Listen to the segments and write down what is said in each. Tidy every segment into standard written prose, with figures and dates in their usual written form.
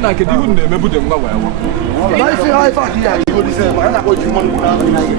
Na ke di hu na mebu de ngwa wa wa. Lai fi hai fa ki ya go di se ma na ko ju mon na na ye.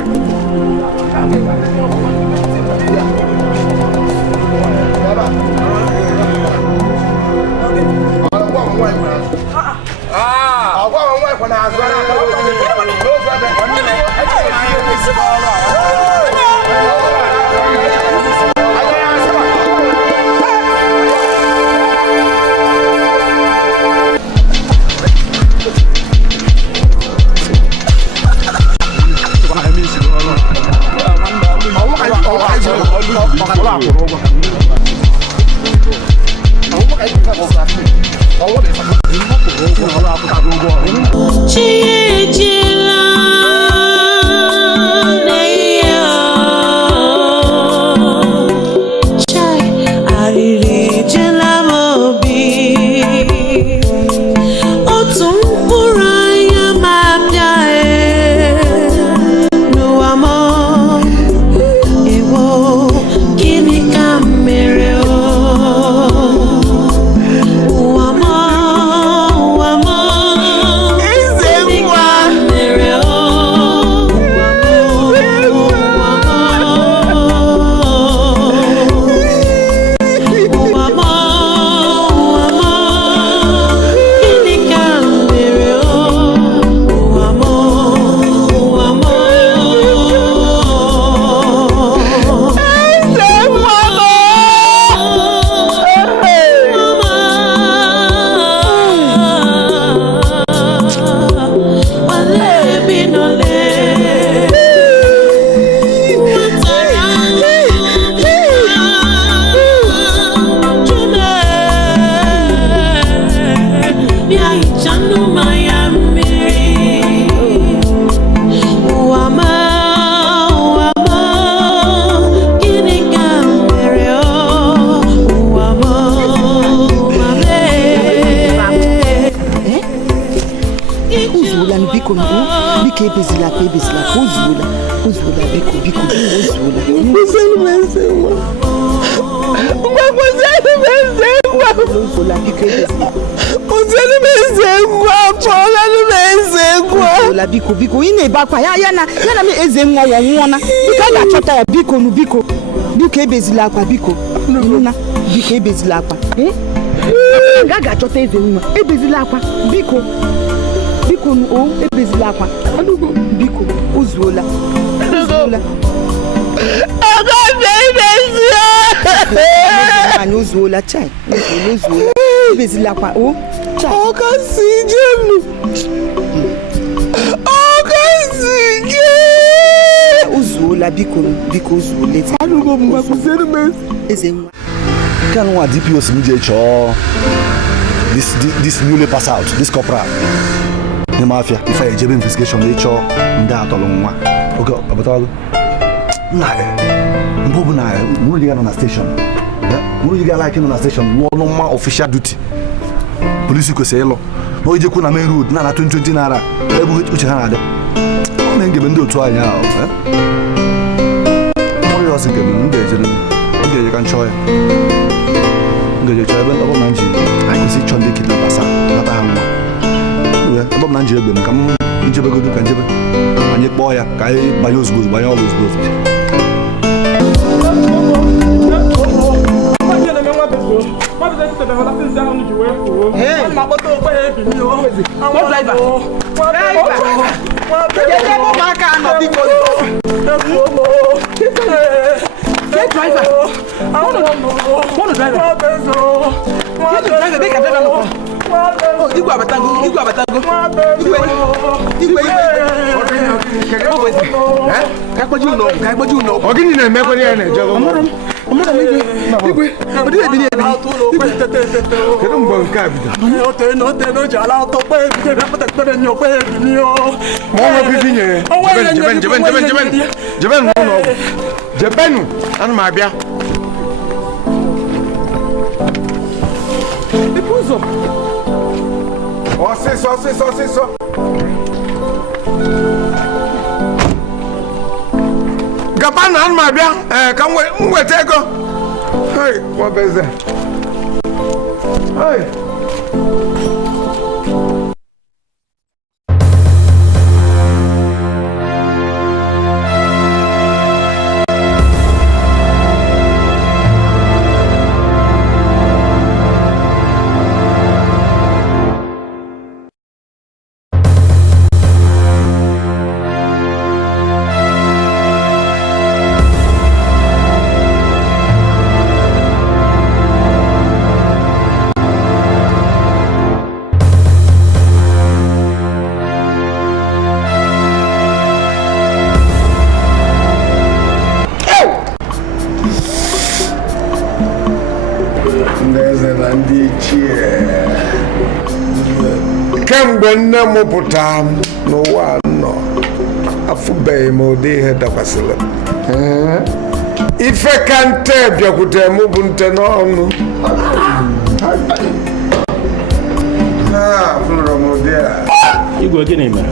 Biko ine bakwa ya na me eze nwa wona biko ga chota ya biko nu biko ebezila akwa biko nuna biko ebezila akwa ga chota eze nwa ebezila akwa biko nu o ebezila akwa biko uzuola aga bebe uzuola chai uzuola ebezila akwa o chai o ka si jemu Uzuola biko uzuolete. Alugo mwa kusenu mes. Eze mwa. Can one DPO simije cho this newly pass out, this corporal. The mafia, if I jebe investigation they cho nda atolo nwa. Okay, abatago. Na mbobu na muru liga na station. Muru liga like na station, no ma official duty. Police ko selo. No ije ku na main road na 2020 naira. Ebu uche ha na de. Na ngebe ndo otu anya ahụ mụrụ ọsị ngebe m ga-eje ka nchọ ya ngaje chọ ebe ndọbọ na nji kwesị ịchọ ndị kịta basa nata ha nwa ebe ọ na nji egbe m ka m njebegodu ka njebe anyị kpọọ ya ka anyị banye ozugbo banye ọrụ ozugbo igwe odi ebi ni ebi kedu mgbe nke a bido ote no jala to pe ebi be pata pe ni o pe ebi ni o mo wo bi finye jeben no jebenu anu ma bia ipuzo Osiso. Gabana an ma bia kan wete ego. Hey, what beze. Hey. Kemgbe nne m pụta n'ụwa nọ afụbeghị m ụdị ihe dakwasịrị ife ka nte bịakwute m bụ nte n'ọnụ igwe gịnị mere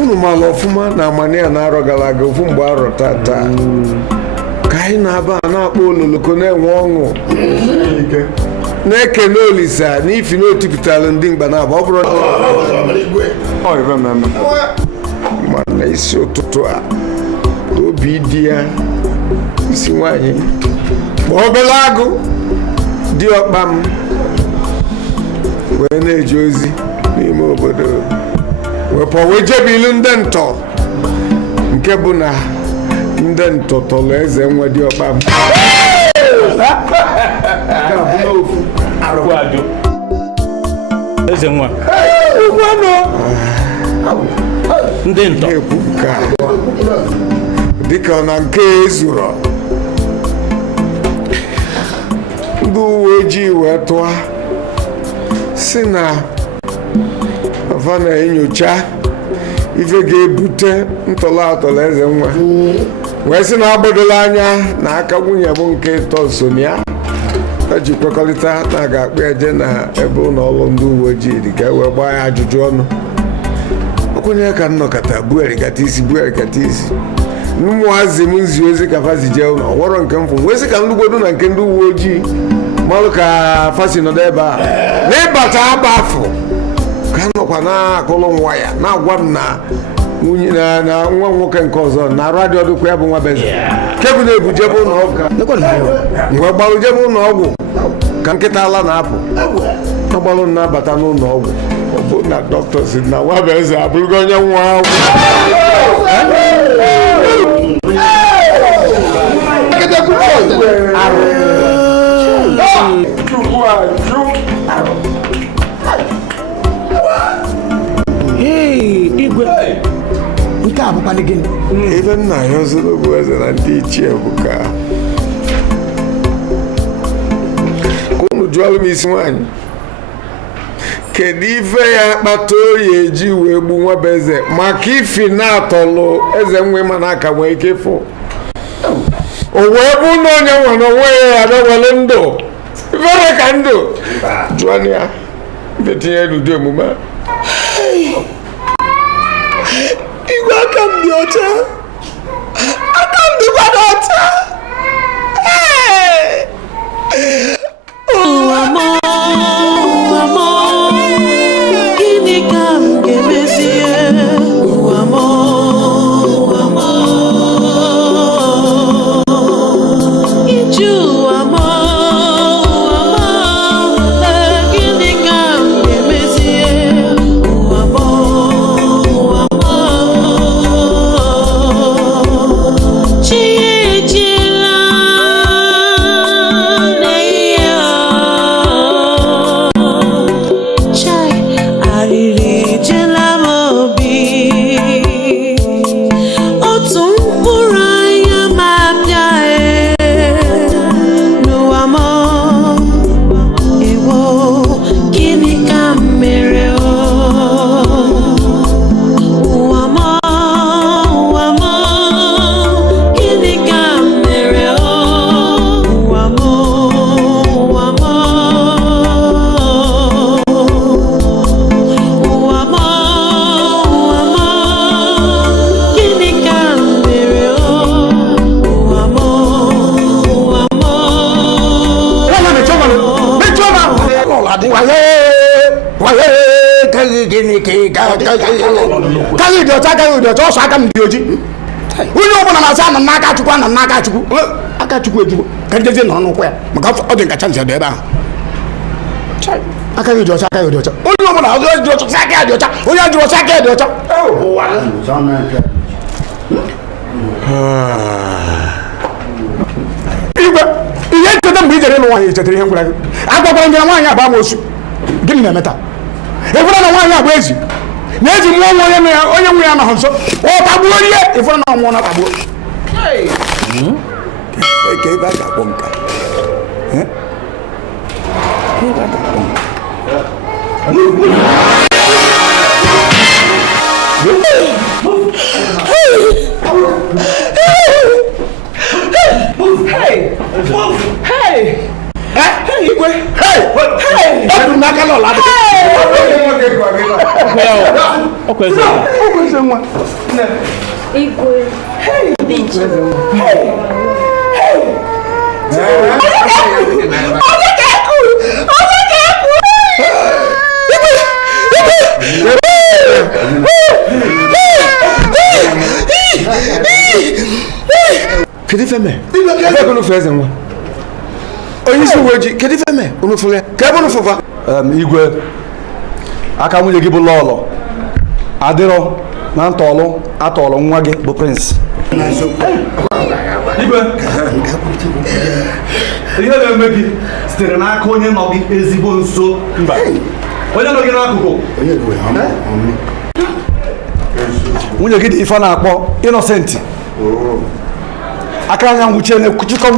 unu maala ọfụma na amania na-arọ gara aga ofu mgbe arọ tata ka anyị na-aba na-akpọ ololoko na-enwe ọṅụ na-ekene Olisa n'ifi na otipụtara ndị mgba na-aba ọ bụrụ mana isi ụtụtụ a obi dị ya isi nwanyị ma obere agụ dị ọkpa m wee na-eje ozi n'ime obodo wepụ wee jebilu ndị ntọ nke bụ na ndị ntọ tọrọ eze nwa dị ọkpa m eze nwa ndị ntọ na-ekwu ka dịka na nke ezuru ndị uwe ojii wee tụọ si na afa na-enyocha ife ga-ebute ntọrọ eze nwa wee sị na agbadola anya na aka nwunye bụ nke ịtọ sonia eji kwekọrịta na a ga-akpa eje na ebe ụlọ ọrụ ndị uwe ojii dị ka wee gbaa ya ajụjụ ọnụ okwenye ka nnọkọta buerikata isi ụmụazị m nzi ozi ka fasi jee ụlọ ọwọrọ nke mfụ wee sị ka nlugbodo na nke ndị uwe ojii malụ ka fasi nọdụ ebe a n'ịbata agba afọ ka nọkwa na-akụlụ nwa ya na-agwa m na nwunye na nwa nwoke nke ọzọ na arụ adị ọdụkwa ya bụ nwa beze kebụ na-ebu jebe ụlọ ọgwụ mgbe gbalụ jebe ụlọ ọgwụ ka nkịta ala na-apụ agbalụ na-abata n'ụlọ ọgwụ ọ bụ na dọkịta si na nwa beze abụrụgo onye nwa ọgwụ igwe nke a bụkwa gịnị ebe nna ya ọzọ bụ eze na ndị ichie bụ ka unu jụọlụ m isi nwaanyị kedu ife ya kpata oyi eji wee gbu nwa bụ eze maka ifi na-atọlụ eze nwe mana aka nwee ike ịfụ o wee bụ na onye nwe na onwe ya adọwelu ndụ ifere ka ndụ jụọ ya ife tinye n'ụdị emume igwe aka m dị ọcha aka m dịkwa n'ọcha gịnị ka m ga-emezie ụwa m iji ụwa m gịnị ka m ga-emezie akaghị dị ọcha ọsọ aka m dị oji onye ọbụla na-asị ana n'aka Chukwu ana n'aka Chukwu aka Chukwu ejugbo ka njezie nọ n'ụkwụ ya maka ọ dị nkacha nsị dị ebe ahụ akaghị dị ọcha onye ọbụla ọzọ dị ọcha aka ya dị ọcha onye jụrụ ọcha aka ya dị ọcha igwe ihe ncheta mgbe i jere ịlụ nwaanyị chetara ihe ngwara gị agwakwara gị na nwaanyị agba m osu gịnị na-eme taa ịfụra na nwaanyị agba ezi na-eji mmụọ nwa onye nwe ya nọ nso ọ tagbuo ihe ịfụra na ọmụọ na tagbuo ka ebe a ga-akpọ nka Kedu ife mee? Ebe unu fụ eze nwa. Onye isi uwe ojii, kedu ife mee? Unu fụrụ ya? Ka ebe unu fụfa? Igwe aka nwunye gị bụ lọlọ adịrọ na ntọọlụ atọọlụ nwa gị bụ Prince. Igwe ihe na-eme gị sitere n'aka onye nọ gị ezigbo nso. Mba, onye nọ gị n'akụkụ nwunye gị dị ife na-akpọ Innocent. Aka anya nwuche na-ekwuchikọ m.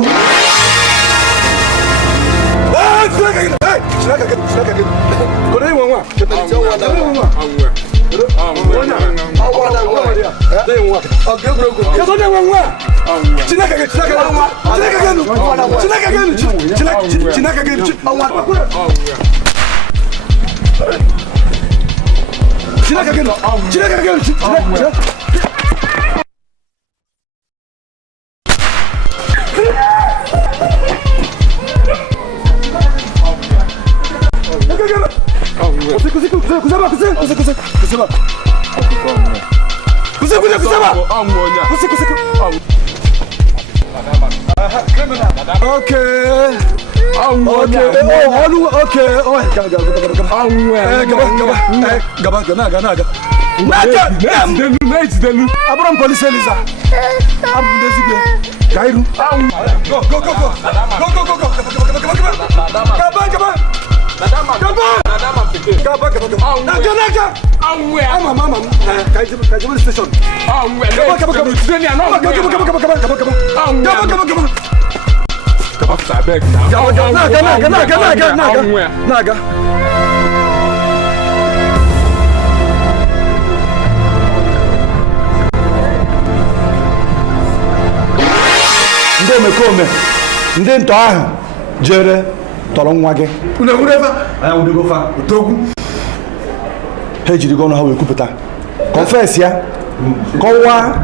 Abram police Eliza. Abram Desigle. Kairu. Go. Ndị omekome ndị ntọ ahụ jere tọrọ nwa gị. Anya wudegofa utogwu ha ejiri gọnụ ha wee kwupụta confess ya kọwaa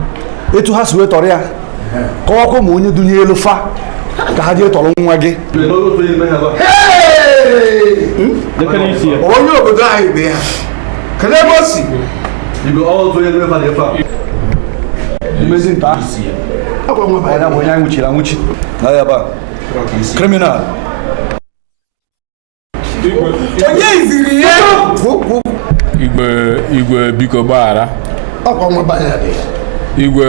etu ha si wee tọrọ ya kọwakwa ma onye dunye elu fa ka ha jee tọrọ nwa gị. Onye obodo anyị bụ ya kedu ebe o si mmezi nta onye anyị nwuchiri anwụchi na ya ba criminal. onye iziri ya Igwe biko gbaghara. ọkwa nwa banya dị Igwe